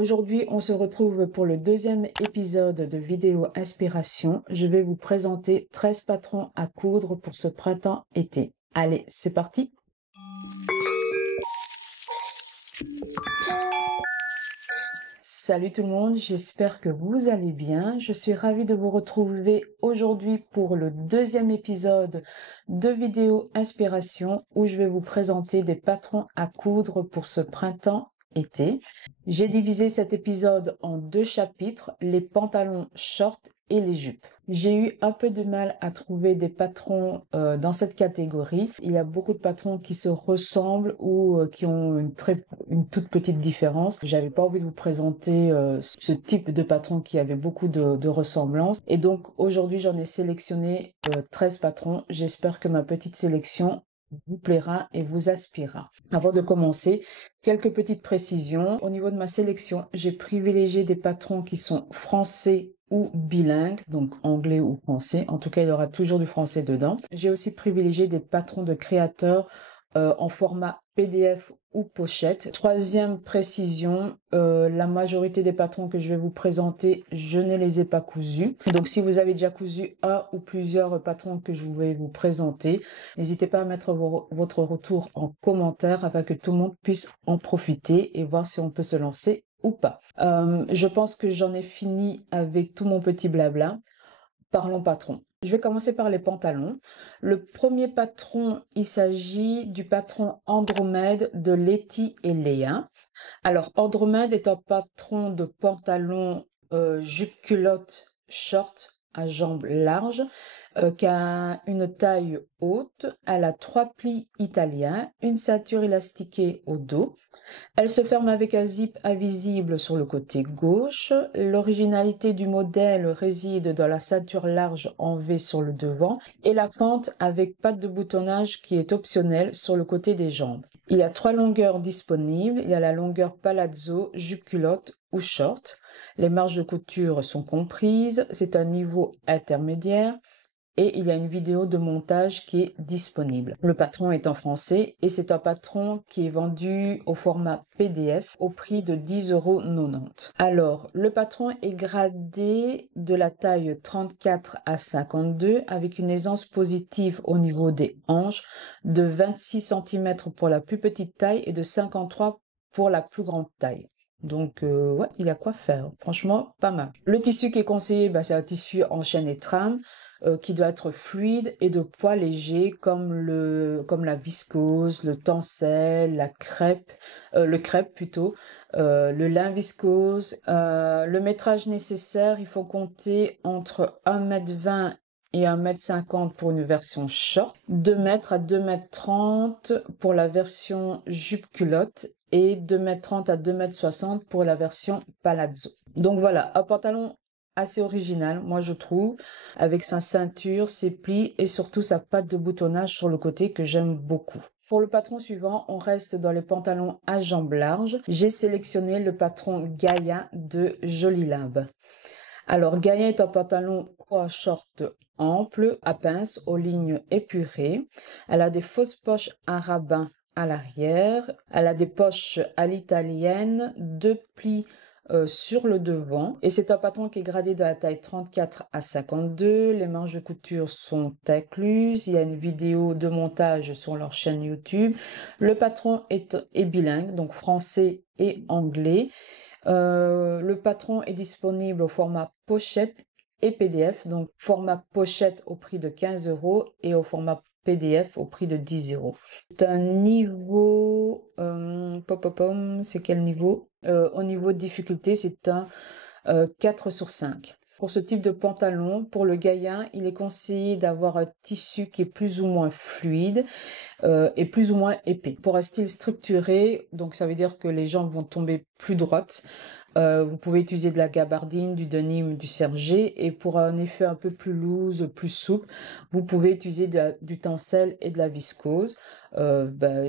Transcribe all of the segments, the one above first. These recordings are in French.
Aujourd'hui, on se retrouve pour le deuxième épisode de vidéo inspiration. Je vais vous présenter 13 patrons à coudre pour ce printemps-été. Allez, c'est parti! Salut tout le monde, j'espère que vous allez bien. Je suis ravie de vous retrouver aujourd'hui pour le deuxième épisode de vidéo inspiration où je vais vous présenter des patrons à coudre pour ce printemps-été. J'ai divisé cet épisode en deux chapitres, les pantalons shorts et les jupes. J'ai eu un peu de mal à trouver des patrons dans cette catégorie. Il y a beaucoup de patrons qui se ressemblent ou qui ont une toute petite différence. J'avais pas envie de vous présenter ce type de patron qui avait beaucoup de ressemblances. Et donc aujourd'hui, j'en ai sélectionné 13 patrons. J'espère que ma petite sélection vous plaira et vous inspirera. Avant de commencer, quelques petites précisions. Au niveau de ma sélection, j'ai privilégié des patrons qui sont français ou bilingues, donc anglais ou français. En tout cas, il y aura toujours du français dedans. J'ai aussi privilégié des patrons de créateurs en format PDF ou pochette. Troisième précision, la majorité des patrons que je vais vous présenter, je ne les ai pas cousus. Donc si vous avez déjà cousu un ou plusieurs patrons que je vais vous présenter, n'hésitez pas à mettre votre retour en commentaire afin que tout le monde puisse en profiter et voir si on peut se lancer ou pas. Je pense que j'en ai fini avec tout mon petit blabla. Parlons patron. Je vais commencer par les pantalons. Le premier patron, il s'agit du patron Andromède de Letty et Léa. Alors, Andromède est un patron de pantalon jupe culotte short à jambes larges qui a une taille haute. Elle a 3 plis italiens, une ceinture élastiquée au dos. Elle se ferme avec un zip invisible sur le côté gauche. L'originalité du modèle réside dans la ceinture large en V sur le devant et la fente avec patte de boutonnage qui est optionnelle sur le côté des jambes. Il y a 3 longueurs disponibles. Il y a la longueur palazzo, jupe culotte ou short. Les marges de couture sont comprises. C'est un niveau intermédiaire. Et il y a une vidéo de montage qui est disponible. Le patron est en français et c'est un patron qui est vendu au format PDF au prix de 10,90 €. Alors, le patron est gradé de la taille 34 à 52 avec une aisance positive au niveau des hanches de 26 cm pour la plus petite taille et de 53 pour la plus grande taille. Donc, ouais, il y a quoi faire. Franchement, pas mal. Le tissu qui est conseillé, c'est un tissu en chaîne et trame. Qui doit être fluide et de poids léger comme la viscose, le tencel, le crêpe plutôt, le lin viscose. Le métrage nécessaire, il faut compter entre 1,20 m et 1,50 m pour une version short, 2 m à 2,30 m pour la version jupe culotte et 2,30 m à 2,60 m pour la version palazzo. Donc voilà, un pantalon assez original, moi je trouve, avec sa ceinture, ses plis et surtout sa patte de boutonnage sur le côté que j'aime beaucoup. Pour le patron suivant, on reste dans les pantalons à jambes larges. J'ai sélectionné le patron Gaïa de Joli Limbe. Alors Gaïa est un pantalon à short ample, à pince, aux lignes épurées. Elle a des fausses poches à rabbin à l'arrière. Elle a des poches à l'italienne, 2 plis sur le devant et c'est un patron qui est gradé de la taille 34 à 52. Les marges de couture sont incluses. Il y a une vidéo de montage sur leur chaîne YouTube. Le patron est bilingue, donc français et anglais. Le patron est disponible au format pochette et PDF, donc format pochette au prix de 15 € et au format PDF au prix de 10 €. C'est un niveau, c'est quel niveau? Au niveau de difficulté, c'est un 4 sur 5. Pour ce type de pantalon, pour le Gaïa, il est conseillé d'avoir un tissu qui est plus ou moins fluide et plus ou moins épais. Pour un style structuré, donc ça veut dire que les jambes vont tomber plus droites. Vous pouvez utiliser de la gabardine, du denim, du sergé et pour un effet un peu plus loose, plus souple, vous pouvez utiliser du tencel et de la viscose.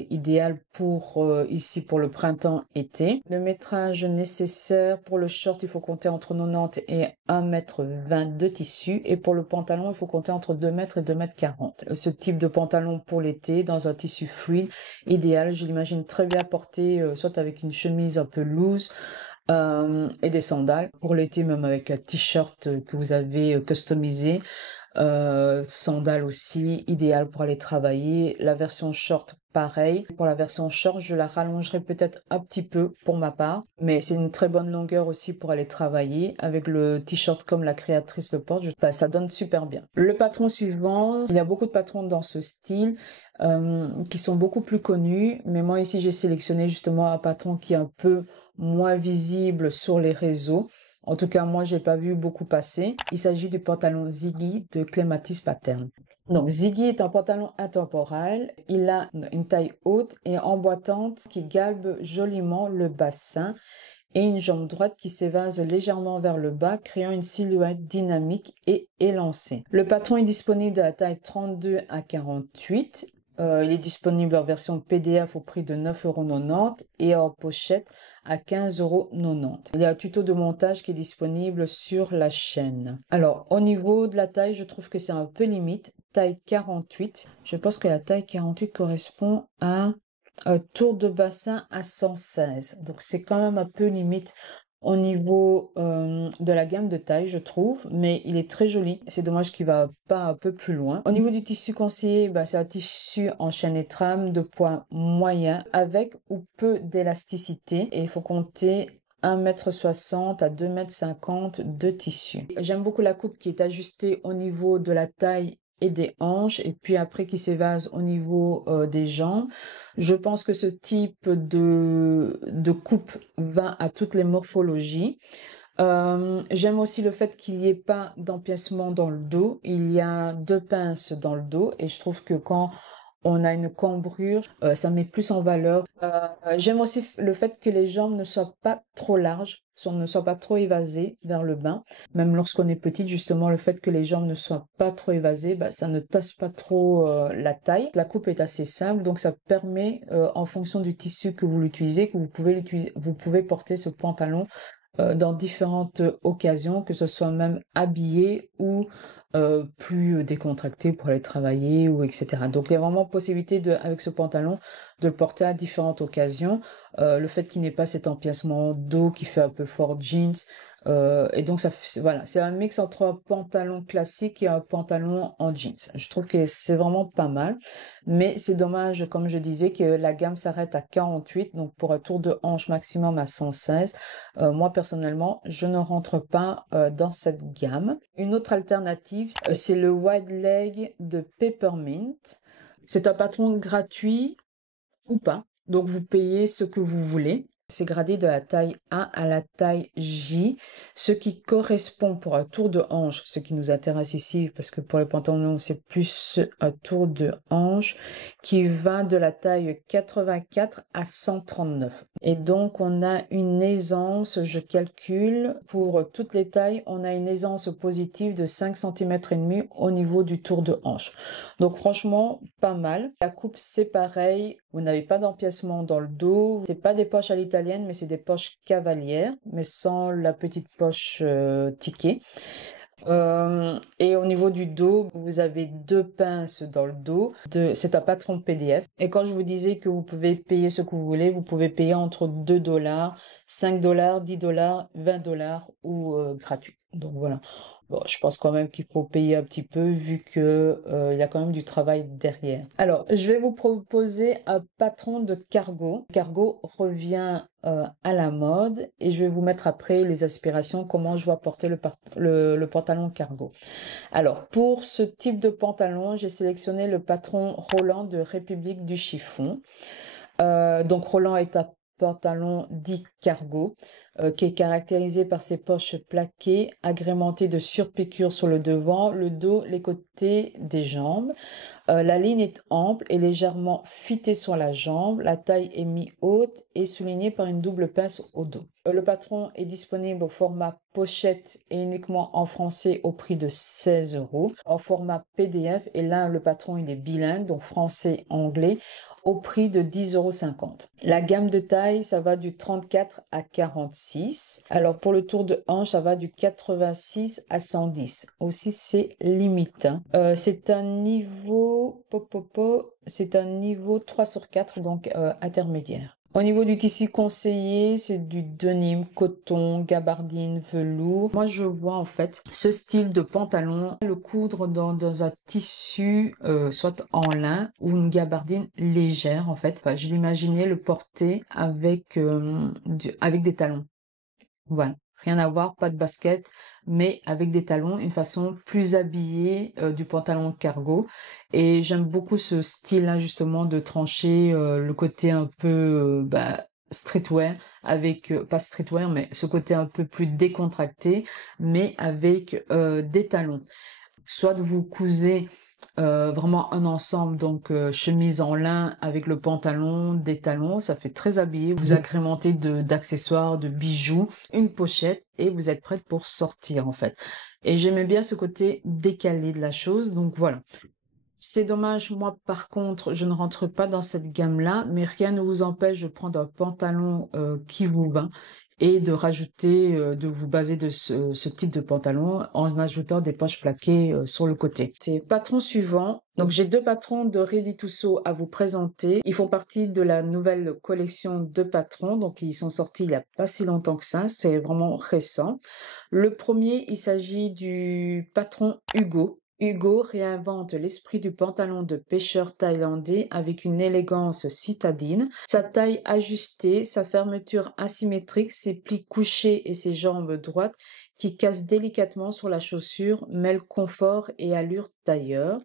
Idéal pour ici pour le printemps-été. Le métrage nécessaire pour le short, il faut compter entre 90 et 1,20 m de tissu et pour le pantalon, il faut compter entre 2 m et 2,40 m. Ce type de pantalon pour l'été dans un tissu fluide, idéal, je l'imagine très bien porté soit avec une chemise un peu loose, et des sandales. Pour l'été, même avec un t-shirt que vous avez customisé. Sandales aussi, idéal pour aller travailler. La version short, pareil. Pour la version short, je la rallongerai peut-être un petit peu pour ma part, mais c'est une très bonne longueur aussi pour aller travailler. Avec le t-shirt comme la créatrice le porte, ça donne super bien. Le patron suivant, il y a beaucoup de patrons dans ce style qui sont beaucoup plus connus, mais moi ici j'ai sélectionné justement un patron qui est un peu moins visible sur les réseaux. En tout cas, moi, j'ai pas vu beaucoup passer. Il s'agit du pantalon Ziggy de Clematis Pattern. Donc, Ziggy est un pantalon intemporel. Il a une taille haute et emboîtante qui galbe joliment le bassin et une jambe droite qui s'évase légèrement vers le bas, créant une silhouette dynamique et élancée. Le patron est disponible de la taille 32 à 48. Il est disponible en version PDF au prix de 9,90 € et en pochette à 15,90 €. Il y a un tuto de montage qui est disponible sur la chaîne. Alors, au niveau de la taille, je trouve que c'est un peu limite. Taille 48. Je pense que la taille 48 correspond à un tour de bassin à 116. Donc, c'est quand même un peu limite au niveau de la gamme de taille, je trouve, mais il est très joli. C'est dommage qu'il va pas un peu plus loin. Au niveau du tissu conseillé, c'est un tissu en chaîne et trame de poids moyen avec ou peu d'élasticité et il faut compter 1,60 m à 2,50 m de tissu. J'aime beaucoup la coupe qui est ajustée au niveau de la taille et des hanches et puis après qui s'évase au niveau des jambes. Je pense que ce type de coupe va à toutes les morphologies. J'aime aussi le fait qu'il n'y ait pas d'empiècement dans le dos. Il y a 2 pinces dans le dos et je trouve que quand on a une cambrure, ça met plus en valeur. J'aime aussi le fait que les jambes ne soient pas trop larges, ne soient pas trop évasées vers le bas. Même lorsqu'on est petite, justement, le fait que les jambes ne soient pas trop évasées, ça ne tasse pas trop la taille. La coupe est assez simple, donc ça permet, en fonction du tissu que vous l'utilisez, que vous pouvez porter ce pantalon dans différentes occasions, que ce soit même habillé ou plus décontracté pour aller travailler ou etc. Donc il y a vraiment possibilité avec ce pantalon de le porter à différentes occasions. Le fait qu'il n'ait pas cet empiècement dos qui fait un peu fort jeans. Et donc voilà, c'est un mix entre un pantalon classique et un pantalon en jeans. Je trouve que c'est vraiment pas mal, mais c'est dommage, comme je disais, que la gamme s'arrête à 48, donc pour un tour de hanche maximum à 116. Moi personnellement, je ne rentre pas dans cette gamme. Une autre alternative, c'est le wide leg de Peppermint. C'est un patron gratuit ou pas. Donc vous payez ce que vous voulez. C'est gradé de la taille A à la taille J, ce qui correspond pour un tour de hanche, ce qui nous intéresse ici, parce que pour les pantalons, c'est plus un tour de hanche qui va de la taille 84 à 139. Et donc, on a une aisance, je calcule, pour toutes les tailles, on a une aisance positive de 5 cm et demi au niveau du tour de hanche. Donc, franchement, pas mal. La coupe, c'est pareil. Vous n'avez pas d'empiècement dans le dos. C'est pas des poches à l'italienne, mais c'est des poches cavalières, mais sans la petite poche ticket. Et au niveau du dos, vous avez 2 pinces dans le dos. C'est un patron PDF. Et quand je vous disais que vous pouvez payer ce que vous voulez, vous pouvez payer entre 2 $, 5 $, 10 $, 20 $ ou gratuit. Donc voilà. Bon, je pense quand même qu'il faut payer un petit peu vu que il y a quand même du travail derrière. Alors, je vais vous proposer un patron de cargo. Cargo revient à la mode et je vais vous mettre après les aspirations, comment je vois porter le pantalon cargo. Alors, pour ce type de pantalon, j'ai sélectionné le patron Roland de République du Chiffon. Donc Roland est un pantalon dit cargo qui est caractérisé par ses poches plaquées agrémentées de surpiqûres sur le devant, le dos, les côtés des jambes. La ligne est ample et légèrement fitée sur la jambe. La taille est mi-haute et soulignée par une double pince au dos. Le patron est disponible au format pochette et uniquement en français au prix de 16 €. En format PDF, et là le patron il est bilingue, donc français-anglais, au prix de 10,50 €. La gamme de taille, ça va du 34 à 46. Alors pour le tour de hanche, ça va du 86 à 110. Aussi, c'est limite. C'est un niveau c'est un niveau 3/4, donc intermédiaire. Au niveau du tissu conseillé, c'est du denim, coton, gabardine, velours. Moi, je vois en fait ce style de pantalon, le coudre dans un tissu, soit en lin ou une gabardine légère en fait. Enfin, je l'imaginais le porter avec, avec des talons. Voilà, rien à voir, pas de basket, mais avec des talons, une façon plus habillée du pantalon cargo. Et j'aime beaucoup ce style-là justement de trancher le côté un peu streetwear avec pas streetwear, mais ce côté un peu plus décontracté, mais avec des talons. Soit vous cousez vraiment un ensemble, donc chemise en lin avec le pantalon, des talons, ça fait très habillé. Vous agrémentez d'accessoires, de bijoux, une pochette et vous êtes prête pour sortir en fait. Et j'aimais bien ce côté décalé de la chose, donc voilà. C'est dommage, moi par contre, je ne rentre pas dans cette gamme-là, mais rien ne vous empêche de prendre un pantalon qui vous va et de rajouter, de vous baser de ce type de pantalon en ajoutant des poches plaquées sur le côté. C'est patron suivant. Donc j'ai deux patrons de Ready to Sew à vous présenter. Ils font partie de la nouvelle collection de patrons, donc ils sont sortis il n'y a pas si longtemps que ça, c'est vraiment récent. Le premier, il s'agit du patron Hugo. Hugo réinvente l'esprit du pantalon de pêcheur thaïlandais avec une élégance citadine. Sa taille ajustée, sa fermeture asymétrique, ses plis couchés et ses jambes droites qui cassent délicatement sur la chaussure mêlent confort et allure tailleur.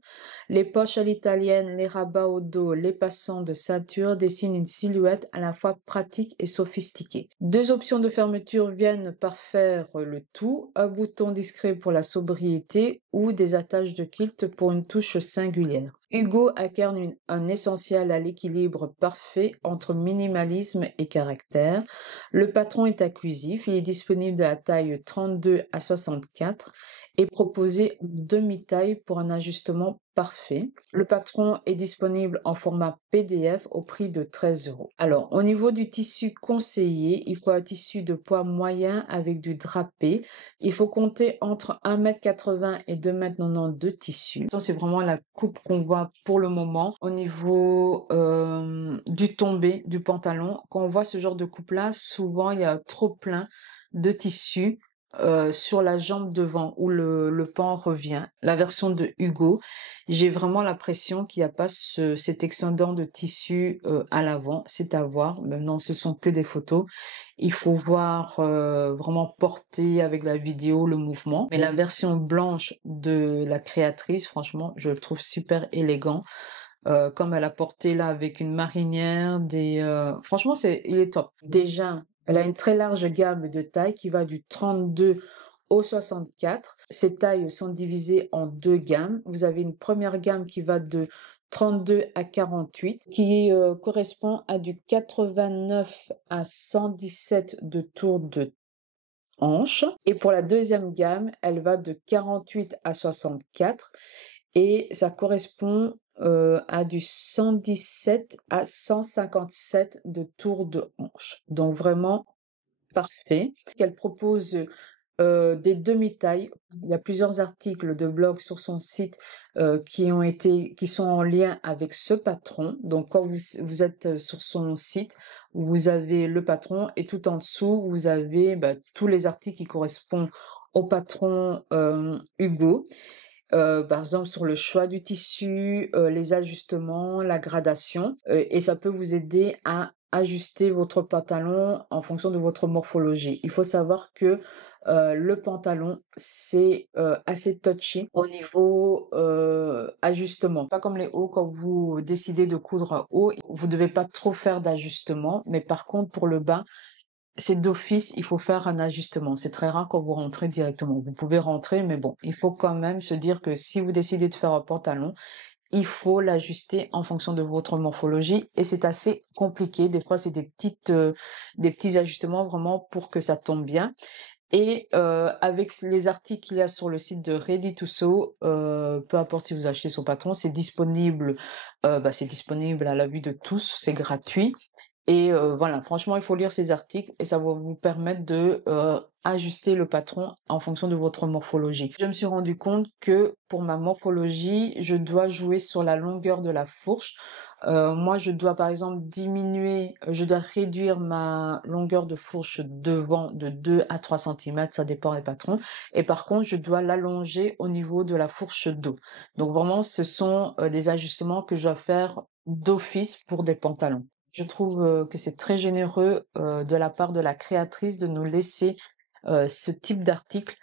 Les poches à l'italienne, les rabats au dos, les passants de ceinture dessinent une silhouette à la fois pratique et sophistiquée. Deux options de fermeture viennent parfaire le tout, un bouton discret pour la sobriété ou des attaches de kilt pour une touche singulière. Hugo incarne un essentiel à l'équilibre parfait entre minimalisme et caractère. Le patron est inclusif, il est disponible de la taille 32 à 64 et proposé en demi-taille pour un ajustement parfait. Le patron est disponible en format PDF au prix de 13 €. Alors, au niveau du tissu conseillé, il faut un tissu de poids moyen avec du drapé. Il faut compter entre 1,80 m et 2,90 m de tissu. Ça, c'est vraiment la coupe qu'on voit pour le moment. Au niveau du tombé du pantalon, quand on voit ce genre de coupe-là, souvent il y a trop plein de tissu sur la jambe devant où le pan revient. La version de Hugo, j'ai vraiment l'impression qu'il n'y a pas cet extendant de tissu à l'avant. C'est à voir. Maintenant, ce sont que des photos. Il faut voir vraiment porter avec la vidéo le mouvement. Mais la version blanche de la créatrice, franchement, je le trouve super élégant. Comme elle a porté là avec une marinière, franchement, il est top. Déjà, elle a une très large gamme de tailles qui va du 32 au 64. Ces tailles sont divisées en deux gammes. Vous avez une première gamme qui va de 32 à 48, qui correspond à du 89 à 117 de tour de hanche. Et pour la deuxième gamme, elle va de 48 à 64 et ça correspond à du 117 à 157 de tour de hanche. Donc vraiment parfait. Elle propose des demi-tailles. Il y a plusieurs articles de blog sur son site qui sont en lien avec ce patron. Donc, quand vous êtes sur son site, vous avez le patron et tout en dessous, vous avez tous les articles qui correspondent au patron Hugo. Par exemple, sur le choix du tissu, les ajustements, la gradation, et ça peut vous aider à ajuster votre pantalon en fonction de votre morphologie. Il faut savoir que le pantalon, c'est assez touchy au niveau ajustement. Pas comme les hauts, quand vous décidez de coudre un haut, vous ne devez pas trop faire d'ajustement, mais par contre, pour le bas, c'est d'office, il faut faire un ajustement. C'est très rare quand vous rentrez directement. Vous pouvez rentrer, mais bon, il faut quand même se dire que si vous décidez de faire un pantalon, il faut l'ajuster en fonction de votre morphologie et c'est assez compliqué. Des fois, c'est des petits ajustements vraiment pour que ça tombe bien. Et avec les articles qu'il y a sur le site de Ready to Sew, peu importe si vous achetez son patron, c'est disponible à la vue de tous, c'est gratuit. Et voilà, franchement, il faut lire ces articles et ça va vous permettre de ajuster le patron en fonction de votre morphologie. Je me suis rendu compte que pour ma morphologie, je dois jouer sur la longueur de la fourche. Moi, je dois par exemple je dois réduire ma longueur de fourche devant de 2 à 3 centimètres, ça dépend des patrons. Et par contre, je dois l'allonger au niveau de la fourche dos. Donc vraiment, ce sont des ajustements que je dois faire d'office pour des pantalons. Je trouve que c'est très généreux de la part de la créatrice de nous laisser ce type d'article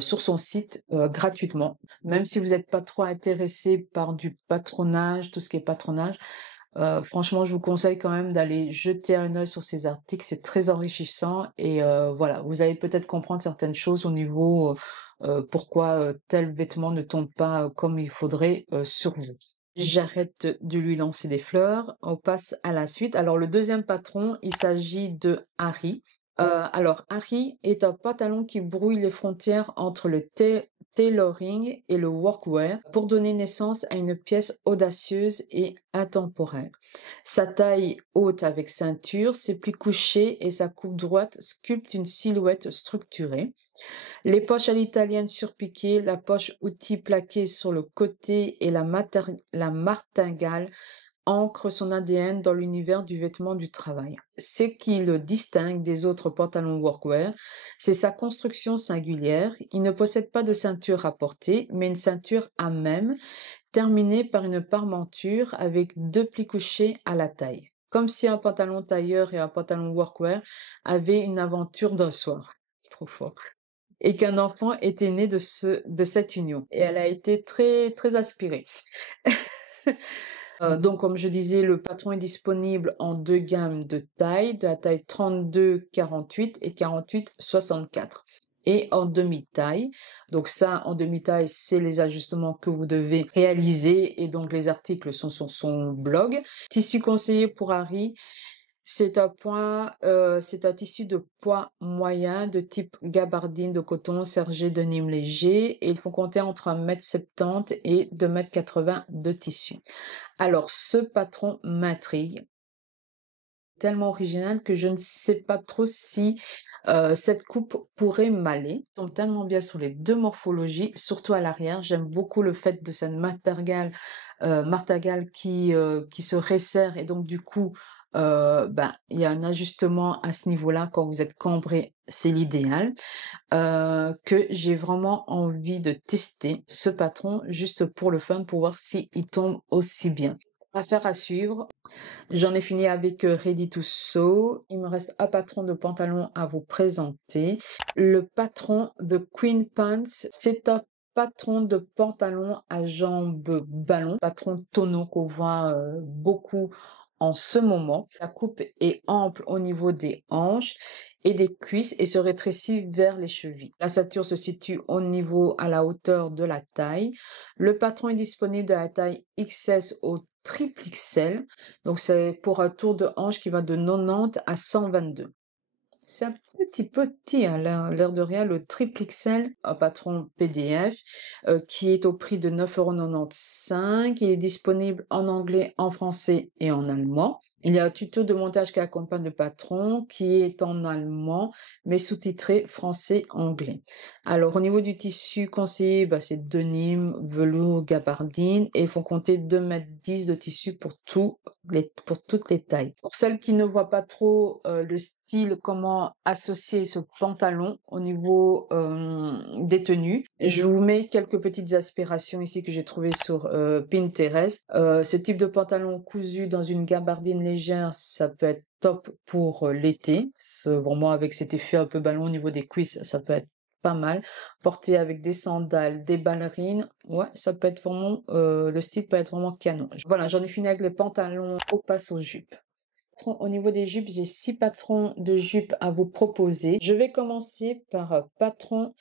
sur son site gratuitement. Même si vous n'êtes pas trop intéressé par du patronage, tout ce qui est patronage, franchement, je vous conseille quand même d'aller jeter un œil sur ces articles. C'est très enrichissant et voilà, vous allez peut-être comprendre certaines choses au niveau pourquoi tel vêtement ne tombe pas comme il faudrait sur vous. J'arrête de lui lancer des fleurs. On passe à la suite. Alors, le deuxième patron, il s'agit de Harry. Alors, Harry est un pantalon qui brouille les frontières entre le tailoring et le workwear pour donner naissance à une pièce audacieuse et intemporelle. Sa taille haute avec ceinture, ses plis couchés et sa coupe droite sculptent une silhouette structurée. Les poches à l'italienne surpiquées, la poche outil plaquée sur le côté et la martingale ancrent son ADN dans l'univers du vêtement du travail. Ce qui le distingue des autres pantalons workwear, c'est sa construction singulière. Il ne possède pas de ceinture à porter, mais une ceinture à même, terminée par une parmenture avec 2 plis couchés à la taille. Comme si un pantalon tailleur et un pantalon workwear avaient une aventure d'un soir. Trop fort et qu'un enfant était né de cette union. Et elle a été très, très aspirée. Donc, comme je disais, le patron est disponible en 2 gammes de la taille 32-48 et 48-64. Et en demi-taille. Donc ça, en demi-taille, c'est les ajustements que vous devez réaliser et donc les articles sont sur son blog. Tissu conseillé pour Harry, c'est un tissu de poids moyen de type gabardine de coton sergé de Nîmes léger et il faut compter entre 1,70 m et 2,80 m de tissu. Alors, ce patron m'intrigue, tellement original que je ne sais pas trop si cette coupe pourrait m'aller. Il tombe tellement bien sur les 2 morphologies, surtout à l'arrière. J'aime beaucoup le fait de cette martingale qui se resserre et donc du coup, il y a un ajustement à ce niveau-là. Quand vous êtes cambré, c'est l'idéal. Que j'ai vraiment envie de tester ce patron juste pour le fun, pour voir s'il tombe aussi bien. Affaire à suivre. J'en ai fini avec Ready to Sew. Il me reste un patron de pantalon à vous présenter. Le patron de Queen Pants, c'est un patron de pantalon à jambes ballon, patron tonneau qu'on voit beaucoup en ce moment. La coupe est ample au niveau des hanches et des cuisses et se rétrécit vers les chevilles. La ceinture se situe à la hauteur de la taille. Le patron est disponible de la taille XS au triple XL. Donc, c'est pour un tour de hanche qui va de 90 à 122. C'est un petit peu petit, hein, l'air de rien, le triple XL, un patron PDF, qui est au prix de 9,95 €. Il est disponible en anglais, en français et en allemand. Il y a un tuto de montage qui accompagne le patron, qui est en allemand, mais sous-titré français-anglais. Alors, au niveau du tissu conseillé, c'est denim, velours, gabardine, et il faut compter 2,10 m de tissu pour toutes les tailles. Pour celles qui ne voient pas trop le style, comment associer ce pantalon au niveau des tenues, je vous mets quelques petites aspirations ici que j'ai trouvées sur Pinterest. Ce type de pantalon cousu dans une gabardine légère, ça peut être top pour l'été. Vraiment avec cet effet un peu ballon au niveau des cuisses, ça peut être pas mal. Porté avec des sandales, des ballerines, ouais, ça peut être vraiment, le style peut être vraiment canon. Voilà, j'en ai fini avec les pantalons, on passe aux jupes. Au niveau des jupes, j'ai 6 patrons de jupes à vous proposer. Je vais commencer par un patron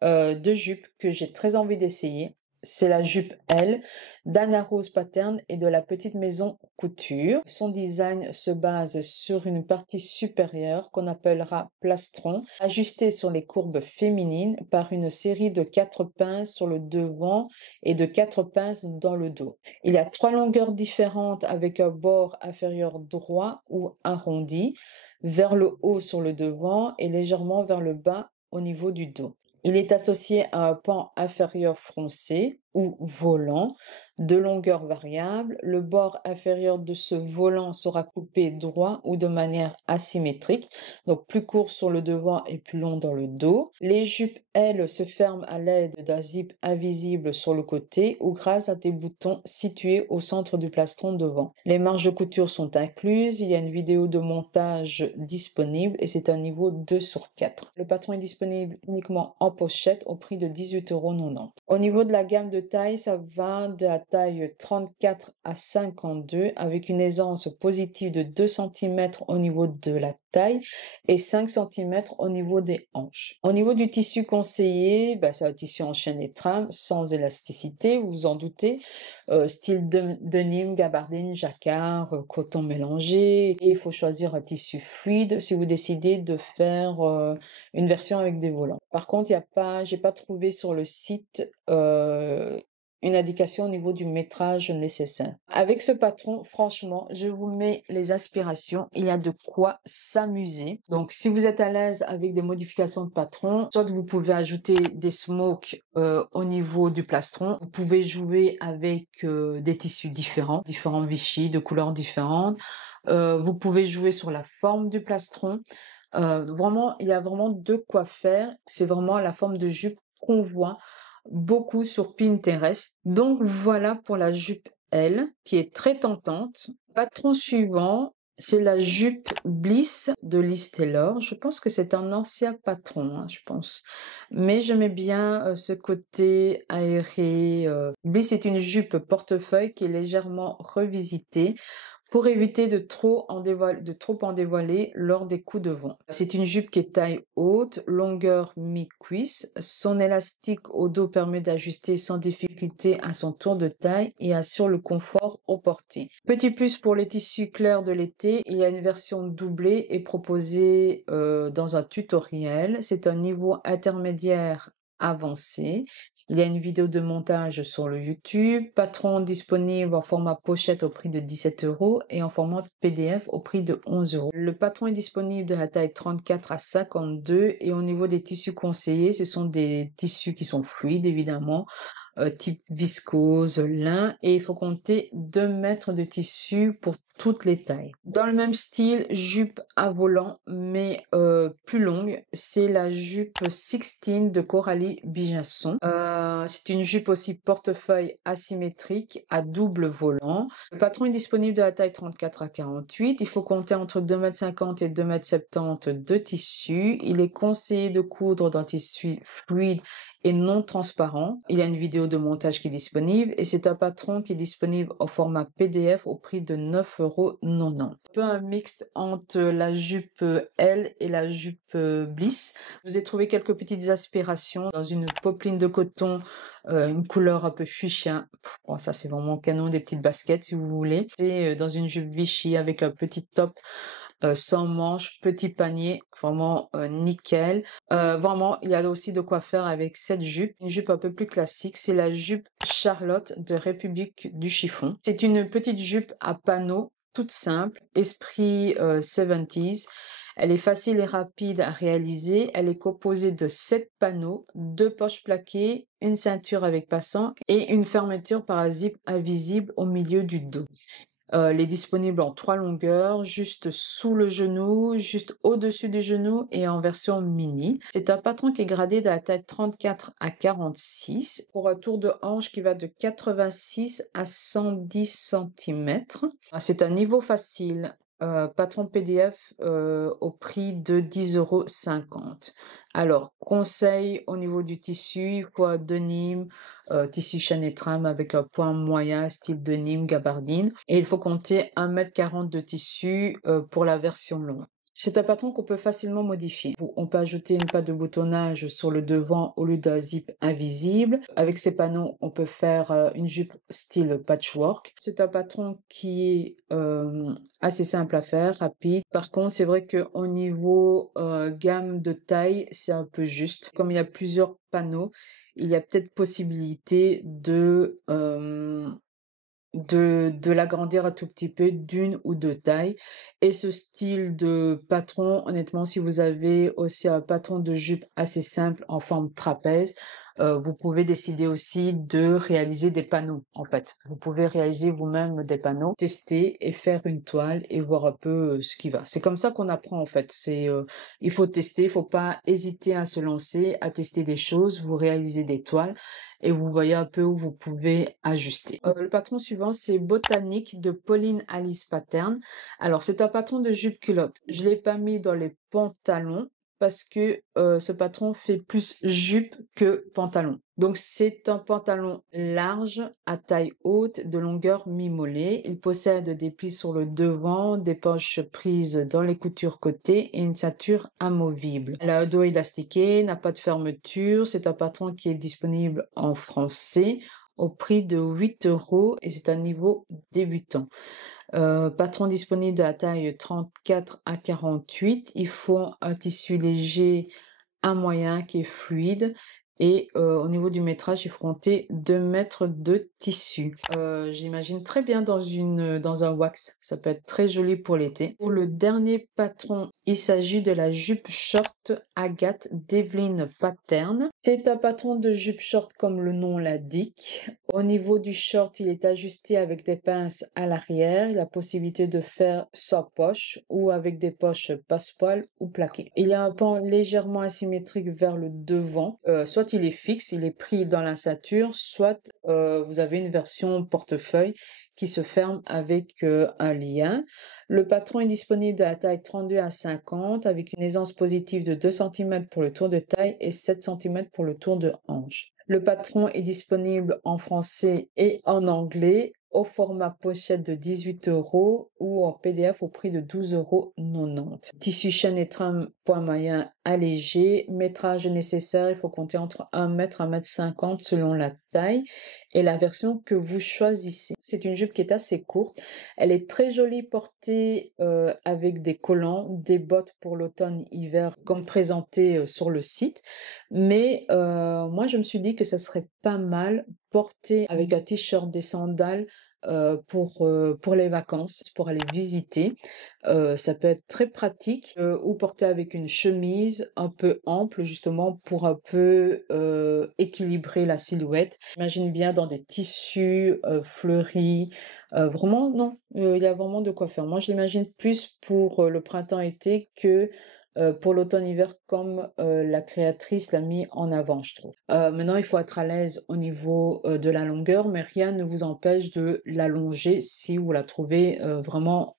de jupe que j'ai très envie d'essayer. c'est la jupe L d'Anna Rose Pattern et de la petite maison couture. Son design se base sur une partie supérieure qu'on appellera plastron, ajusté sur les courbes féminines par une série de 4 pinces sur le devant et de 4 pinces dans le dos. Il y a 3 longueurs différentes avec un bord inférieur droit ou arrondi, vers le haut sur le devant et légèrement vers le bas au niveau du dos. Il est associé à un pan inférieur froncé ou volant de longueur variable. Le bord inférieur de ce volant sera coupé droit ou de manière asymétrique, donc plus court sur le devant et plus long dans le dos. Les jupes, elles, se ferment à l'aide d'un zip invisible sur le côté ou grâce à des boutons situés au centre du plastron devant. Les marges de couture sont incluses. Il y a une vidéo de montage disponible et c'est un niveau 2/4. Le patron est disponible uniquement en pochette au prix de 18,90 €. Au niveau de la gamme de taille, ça va de la taille 34 à 52 avec une aisance positive de 2 cm au niveau de la taille et 5 cm au niveau des hanches. Au niveau du tissu conseillé, c'est un tissu en chaîne et trame sans élasticité, vous vous en doutez, style denim, gabardine, jacquard, coton mélangé. Et il faut choisir un tissu fluide si vous décidez de faire une version avec des volants. Par contre, j'ai pas trouvé sur le site une indication au niveau du métrage nécessaire. Avec ce patron, franchement, je vous mets les aspirations. Il y a de quoi s'amuser. Donc, si vous êtes à l'aise avec des modifications de patron, soit vous pouvez ajouter des smokes au niveau du plastron. Vous pouvez jouer avec des tissus différents Vichy, de couleurs différentes. Vous pouvez jouer sur la forme du plastron. Vraiment, il y a vraiment de quoi faire. C'est vraiment la forme de jupe qu'on voit beaucoup sur Pinterest. Donc voilà pour la jupe L, qui est très tentante. Patron suivant, c'est la jupe Bliss de Liz Taylor. Je pense que c'est un ancien patron, hein, je pense. Mais j'aimais bien ce côté aéré. Bliss est une jupe portefeuille qui est légèrement revisitée pour éviter de trop en dévoiler lors des coups de vent. C'est une jupe qui est taille haute, longueur mi-cuisse. Son élastique au dos permet d'ajuster sans difficulté à son tour de taille et assure le confort au porté. Petit plus pour les tissus clairs de l'été, il y a une version doublée et proposée dans un tutoriel. C'est un niveau intermédiaire avancé. Il y a une vidéo de montage sur le YouTube. Patron disponible en format pochette au prix de 17 € et en format PDF au prix de 11 €. Le patron est disponible de la taille 34 à 52 et au niveau des tissus conseillés, ce sont des tissus qui sont fluides évidemment, type viscose, lin, et il faut compter 2 mètres de tissu pour toutes les tailles. Dans le même style, jupe à volant, mais plus longue, c'est la jupe 16 de Coralie Bijasson. C'est une jupe aussi portefeuille asymétrique à double volant. Le patron est disponible de la taille 34 à 48. Il faut compter entre 2,50 m et 2,70 m de tissu. Il est conseillé de coudre d'un tissu fluide et non transparent. Il y a une vidéo de montage qui est disponible et c'est un patron qui est disponible au format PDF au prix de 9,90 €. Un peu un mix entre la jupe L et la jupe Bliss. Je vous ai trouvé quelques petites aspirations dans une popeline de coton, une couleur un peu fuchsia. Bon, ça c'est vraiment canon, des petites baskets si vous voulez. Et dans une jupe Vichy avec un petit top sans manches, petit panier, vraiment nickel. Vraiment, il y a aussi de quoi faire avec cette jupe. Une jupe un peu plus classique, c'est la jupe Charlotte de République du Chiffon. C'est une petite jupe à panneaux, toute simple, esprit 70s. Elle est facile et rapide à réaliser. Elle est composée de 7 panneaux, 2 poches plaquées, une ceinture avec passant et une fermeture par un zip invisible au milieu du dos. Elle est disponible en 3 longueurs, juste sous le genou, juste au-dessus du genou et en version mini. C'est un patron qui est gradé de la taille 34 à 46 pour un tour de hanche qui va de 86 à 110 cm. C'est un niveau facile. Patron PDF au prix de 10,50 €. Alors, conseil au niveau du tissu, quoi, denim, tissu chaîne et trame avec un point moyen, style denim, gabardine. Et il faut compter 1,40 m de tissu pour la version longue. C'est un patron qu'on peut facilement modifier. On peut ajouter une patte de boutonnage sur le devant au lieu d'un zip invisible. Avec ces panneaux, on peut faire une jupe style patchwork. C'est un patron qui est assez simple à faire, rapide. Par contre, c'est vrai qu'au niveau gamme de taille, c'est un peu juste. Comme il y a plusieurs panneaux, il y a peut-être possibilité de l'agrandir un tout petit peu d'une ou deux tailles. Et ce style de patron, honnêtement, si vous avez aussi un patron de jupe assez simple en forme trapèze, vous pouvez décider aussi de réaliser des panneaux, en fait. Vous pouvez réaliser vous-même des panneaux, tester et faire une toile et voir un peu ce qui va. C'est comme ça qu'on apprend, en fait. Il faut tester, il faut pas hésiter à se lancer, à tester des choses, vous réalisez des toiles et vous voyez un peu où vous pouvez ajuster. Le patron suivant, c'est Botanique de Pauline Alice Pattern. Alors, c'est un patron de jupe culotte. Je l'ai pas mis dans les pantalons parce que ce patron fait plus jupe que pantalon. Donc, c'est un pantalon large, à taille haute, de longueur mi-mollet. Il possède des plis sur le devant, des poches prises dans les coutures côté et une ceinture amovible. Elle a un dos élastiqué, n'a pas de fermeture. C'est un patron qui est disponible en français au prix de 8 € et c'est un niveau débutant. Patron disponible de la taille 34 à 48. Il faut un tissu léger à moyen qui est fluide. Et au niveau du métrage, il faut compter 2 mètres de tissu. J'imagine très bien dans un wax. Ça peut être très joli pour l'été. Pour le dernier patron, il s'agit de la jupe short Agathe d'Evelyn Pattern. C'est un patron de jupe short comme le nom l'indique. Au niveau du short, il est ajusté avec des pinces à l'arrière. Il a la possibilité de faire sans poche ou avec des poches passepoil ou plaquées. Il y a un pan légèrement asymétrique vers le devant. Soit il est fixe, il est pris dans la ceinture, soit vous avez une version portefeuille qui se ferme avec un lien. Le patron est disponible de la taille 32 à 50 avec une aisance positive de 2 cm pour le tour de taille et 7 cm pour le tour de hanche. Le patron est disponible en français et en anglais au format pochette de 18 € ou en PDF au prix de 12,90 €. Tissu chaîne et trame point moyen allégé. Métrage nécessaire, il faut compter entre 1 m et 1,50 m selon la taille et la version que vous choisissez. C'est une jupe qui est assez courte. Elle est très jolie portée avec des collants, des bottes pour l'automne-hiver comme présenté sur le site. Mais moi, je me suis dit que ça serait pas mal porté avec un t-shirt, des sandales pour les vacances, pour aller visiter. Ça peut être très pratique ou porté avec une chemise un peu ample justement pour un peu équilibrer la silhouette. J'imagine bien dans des tissus fleuris. Vraiment, non, il y a vraiment de quoi faire. Moi, je l'imagine plus pour le printemps-été que pour l'automne-hiver comme la créatrice l'a mis en avant, je trouve. Maintenant, il faut être à l'aise au niveau de la longueur, mais rien ne vous empêche de l'allonger si vous la trouvez vraiment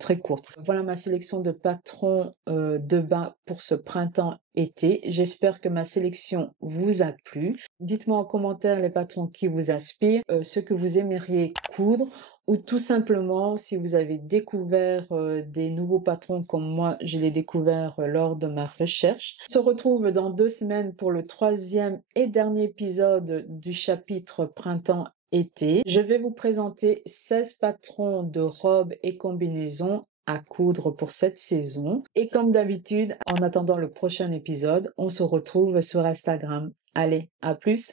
très courte. Voilà ma sélection de patrons de bas pour ce printemps-été. J'espère que ma sélection vous a plu. Dites-moi en commentaire les patrons qui vous inspirent, ce que vous aimeriez coudre ou tout simplement si vous avez découvert des nouveaux patrons comme moi je l'ai découvert lors de ma recherche. On se retrouve dans 2 semaines pour le 3e et dernier épisode du chapitre printemps-été. Je vais vous présenter 16 patrons de robes et combinaisons à coudre pour cette saison. Et comme d'habitude, en attendant le prochain épisode, on se retrouve sur Instagram. Allez, à plus!